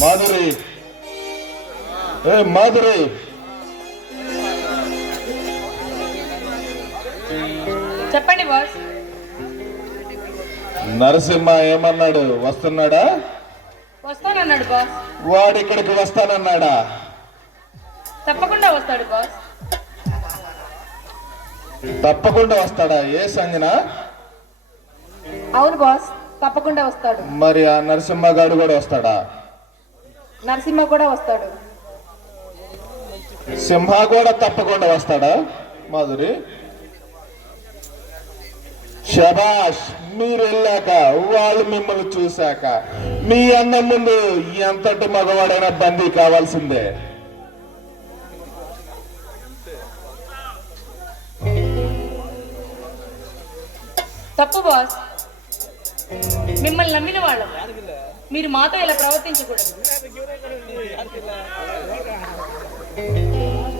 మాధురి, మాధురి, చెప్పండి బాస్. నరసింహ ఏమన్నాడు? వస్తున్నాడా? వస్తానన్నాడు బాస్. వాడు ఇక్కడికి వస్తానన్నాడా? తప్పకుండా వస్తాడు బాస్. తప్పకుండా వస్తాడా? ఏ సంజన? అవును బాస్, తప్పకుండా వస్తాడు. మరి ఆ నరసింహ గారు కూడా వస్తాడా? నరసింహ కూడా వస్తాడు. సింహ కూడా తప్పకుండా వస్తాడా? మాధురి, శబాష్. మీరు వెళ్ళాక, వాళ్ళు మిమ్మల్ని చూశాక, మీ అన్నం ముందు ఎంతటి మగవాడైనా బందీ కావాల్సిందే. తప్పు బాస్, మిమ్మల్ని నమ్మిన వాళ్ళం. మీరు మాతో ఇలా ప్రవర్తించకూడదు.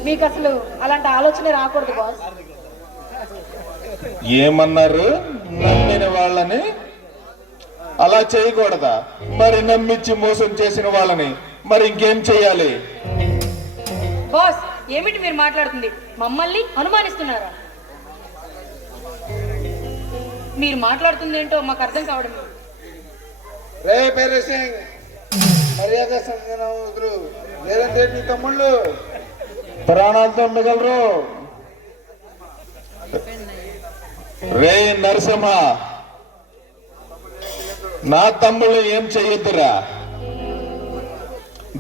మీకు అసలు అలాంటి ఆలోచన రాకూడదు బాస్. ఏమన్నారు? నమ్మిన వాళ్ళని అలా చేయకూడదా? మరి నమ్మించి మోసం చేసిన వాళ్ళని మరి ఇంకేం చెయ్యాలి? బాస్, ఏమిటి మీరు మాట్లాడుతుంది? మమ్మల్ని అనుమానిస్తున్నారా? మీరు మాట్లాడుతుంది ఏంటో మాకు అర్థం కావడం లేదు. రే పేరు సింగ్, మర్యాద సంజన వదులు, లేదంటే మీ తమ్ముళ్ళు ప్రాణాలతో మిగలరు. రే నరసింహ, నా తమ్ముళ్ళు ఏం చెయ్యొద్దురా.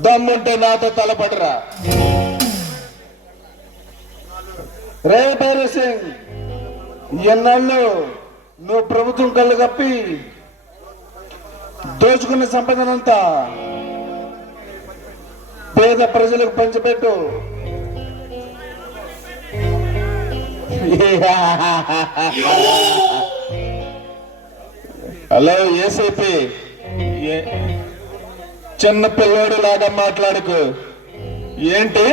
దమ్ముంటే నాతో తలపడరా. రే పేరు సింగ్, ఎన్నాళ్ళు నువ్వు ప్రభుత్వం కళ్ళు కప్పి దోచుకున్న సంపదనంతా పేద ప్రజలకు పంచిపెట్టు. హలో ఏసీపీ, చిన్న పిల్లోడు లాగా మాట్లాడుకు. ఏంటి?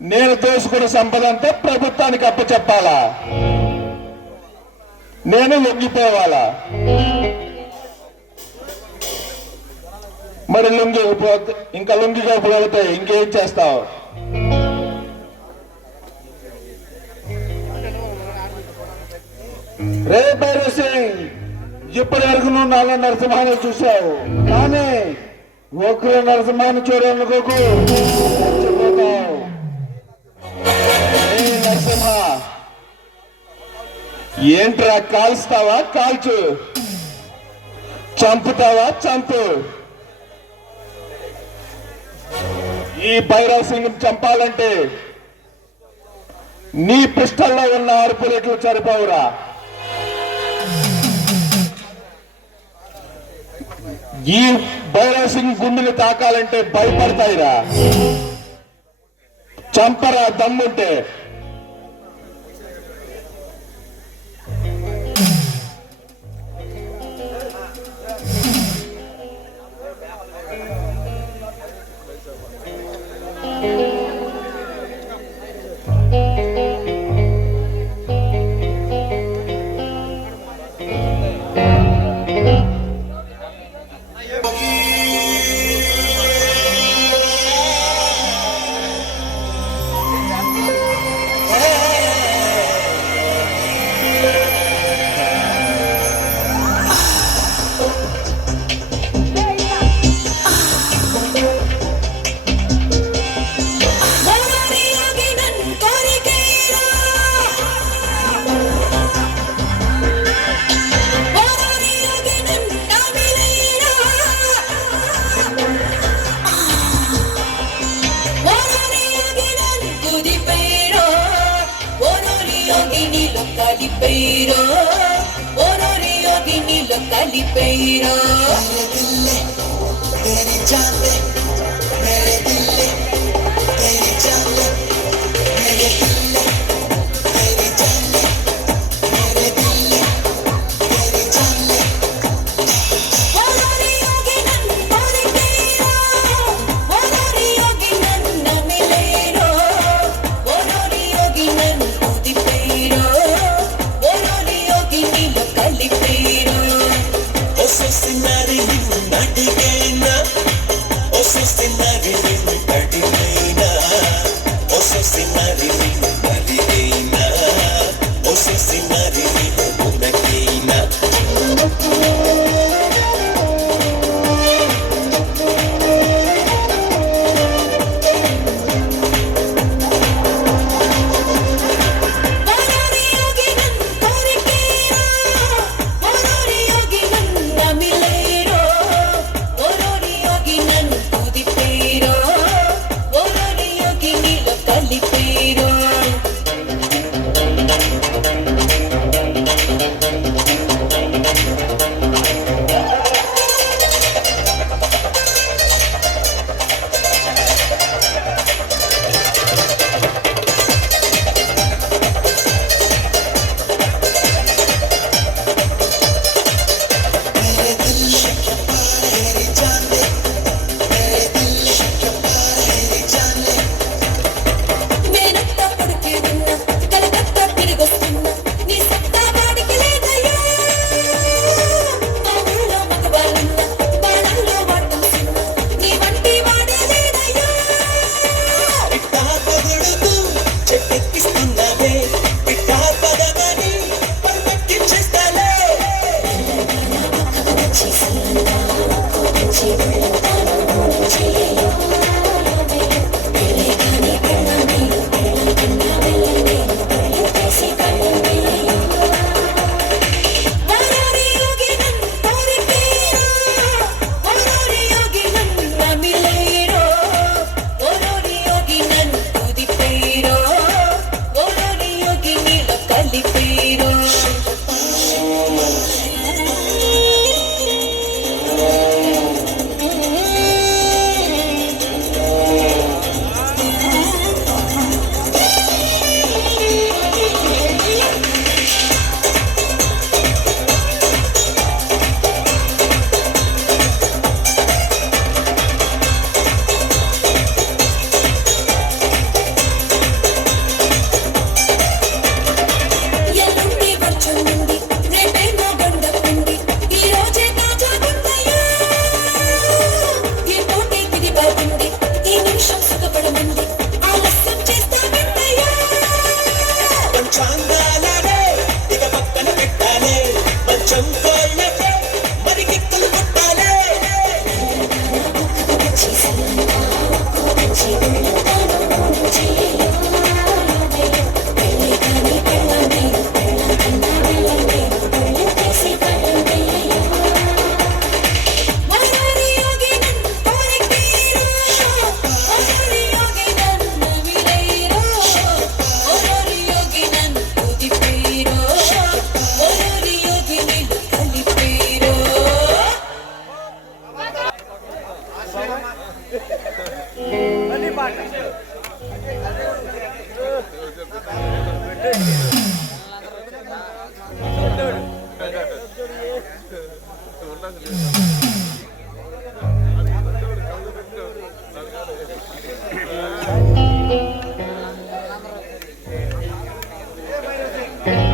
నేను దోసుకున్న సంపద అంతా ప్రభుత్వానికి అప్పచెప్పాలా? నేను లొంగిపోవాలా? మరి లొంగిపోతే ఇంకా లొంగిపోతే ఇంకేం చేస్తావు? రే పేరు సింగ్, ఇప్పటి వరకు నువ్వు నాలుగు నరసింహాన్ని చూసావు, కానీ ఒక్కరు నరసింహాన్ని చూడాలనుకోకు, చచ్చిపోతావు. నరసింహ, ఏంట్రా? కాల్స్తావా? కాల్చు. చంపుతావా? చంపు. ఈ భైరవ్ సింగ్ చంపాలంటే నీ పిస్టల్లో ఉన్న 6 బుల్లెట్లు సరిపోవురా. ఈ భైరవ్ సింగ్ గుండెని తాకాలంటే భయపడతాయిరా. చంపరా దమ్ముంటే. కలిపేరో ఓరోరి యోగిని లో కలిపేరో तेरी जान ले मेरे दिल ले तेरी जान ले मेरे दिल ले तेरी जान ले मेरे दिल ले तेरी जान ले ఓరోరి యోగి నన్ను కోరికేరో ఓరోరి యోగి నన్ను మిలేరో కలిపేరో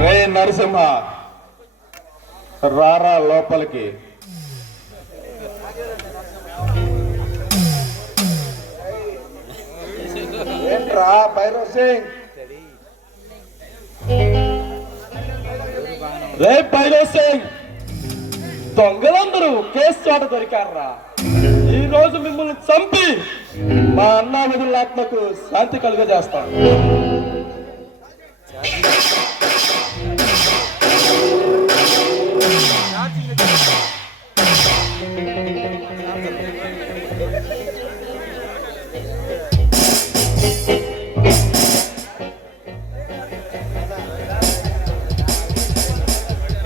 రే నరసింహ, రారా లోపలికి. ఏంట్రా భైరవ్ సింగ్? రే భైరవ్ సింగ్, దొంగలందరూ కేసు చోట దొరికారా. ఈ రోజు మిమ్మల్ని చంపి మా అన్నావిధుల ఆత్మకు శాంతి కలుగజేస్తాను.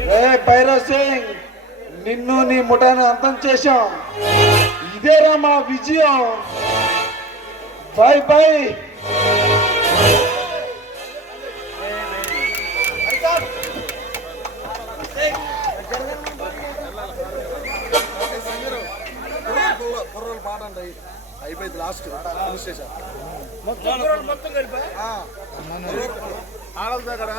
రే భైరవ్ సింగ్, నిన్ను నీ ముఠాను అంతం చేశాం. ఇదేరా మా విజయం. Bye bye. అయిపోయింది లాస్ట్ స్టేషన్ ఆడల దగ్గర